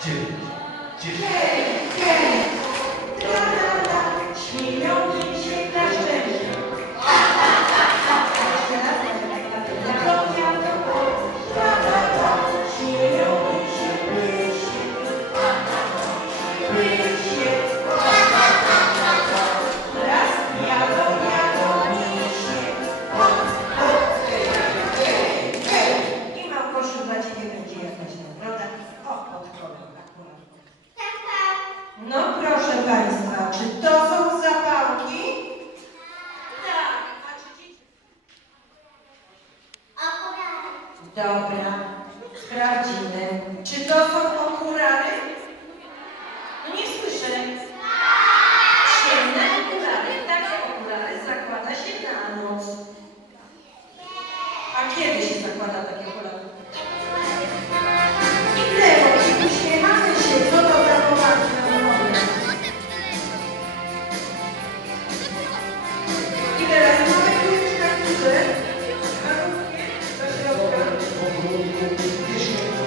解解 Dobra, sprawdzimy. Czy to są okulary? No nie słyszę. Ciemne okulary. Takie okulary zakłada się na noc. A kiedy się zakłada takie okulary? Cristo